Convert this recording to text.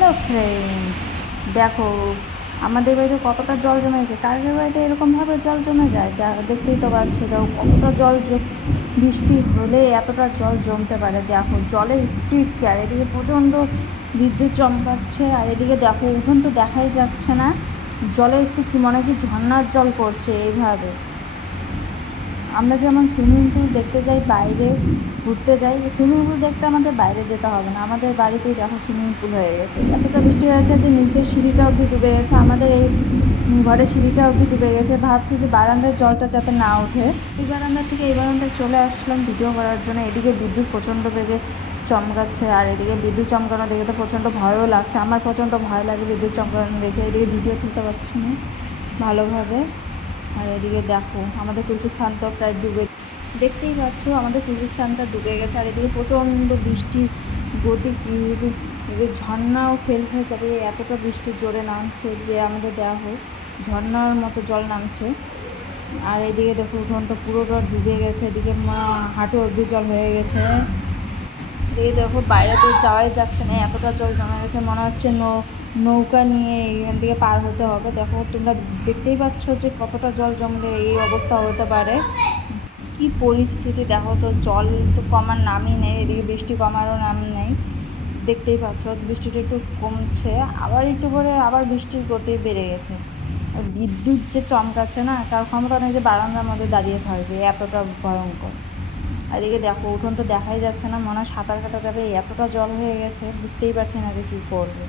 Hello friend, দেখো আমাদের বাড়িতে কতটা জল জমে গেছে। কারেন্টের বাড়িতে এরকমভাবে জল জমে যায়, দেখতেই তো পাচ্ছ। দেখো কতটা বৃষ্টি হলে এতটা জল জমতে পারে। দেখো জলের স্পিড কি, আর এদিকে প্রচণ্ড বিদ্যুৎ চমকাচ্ছে, আর এদিকে দেখো উঠোন তো দেখাই যাচ্ছে না। জলের স্পিড কি, মনে হয় কি ঝর্ণার জল পড়ছে এইভাবে। আমরা যেমন সুইমিং পুল দেখতে যাই, বাইরে ঘুরতে যাই, সুইমিং পুল দেখতে আমাদের বাইরে যেতে হবে না, আমাদের বাড়িতেই দেখো সুইমিং পুল হয়ে গেছে। এতটা বৃষ্টি হয়েছে যে নিচের সিঁড়িটা অবধি ডুবে গেছে, আমাদের এই ঘরের সিঁড়িটা অবধি ডুবে গেছে। ভাবছি যে বারান্দায় জলটা যাতে না ওঠে, এই বারান্দা থেকে এই বারান্দায় চলে আসলাম ভিডিও করার জন্য। এদিকে বিদ্যুৎ প্রচণ্ড বেগে চমকাচ্ছে, আর এদিকে বিদ্যুৎ চমকানো দেখে তো প্রচণ্ড ভয়ও লাগছে। আমার প্রচণ্ড ভয় লাগে বিদ্যুৎ চমকানো দেখে। এদিকে ভিডিও তুলতে পারছি না ভালোভাবে। আর এদিকে দেখো আমাদের তুলসী স্থানটা প্রায় ডুবে, দেখতেই পাচ্ছ আমাদের তুলসী স্থানটা ডুবে গেছে। আর এদিকে প্রচণ্ড বৃষ্টির গতি কি, ঝর্ণাও ফেল হয়ে যাবে, এতটা বৃষ্টি জোরে নামছে যে আমাদের দেখো ঝর্ণার মতো জল নামছে। আর এদিকে দেখো উঠোনটা পুরোটা ডুবে গেছে, এদিকে হাঁটু অবধি জল হয়ে গেছে। এদিকে দেখো বাইরে তো যাওয়াই যাচ্ছে না, এতটা জল জমে গেছে। মনে হচ্ছে নৌকা নিয়ে এখান থেকে পার হতে হবে। দেখো তোমরা দেখতেই পাচ্ছ যে কতটা জল জমলে এই অবস্থা হতে পারে, কি পরিস্থিতি। দেখো তো জল তো কমার নামই নেই, এদিকে বৃষ্টি কমারও নাম নেই। দেখতেই পাচ্ছ বৃষ্টিটা একটু কমছে, আবার একটু করে আবার বৃষ্টির গতি বেড়ে গেছে। আর বিদ্যুৎ যে চমকাচ্ছে না, তার ক্ষমতা নেই যে বারান্দার মধ্যে দাঁড়িয়ে থাকবে, এতটা ভয়ঙ্কর। আর এদিকে দেখো উঠোন তো দেখাই যাচ্ছে না, মনে হয় সাঁতার কাটা যাবে, এতটা জল হয়ে গেছে, বুঝতেই পারছি না যে কী করবে।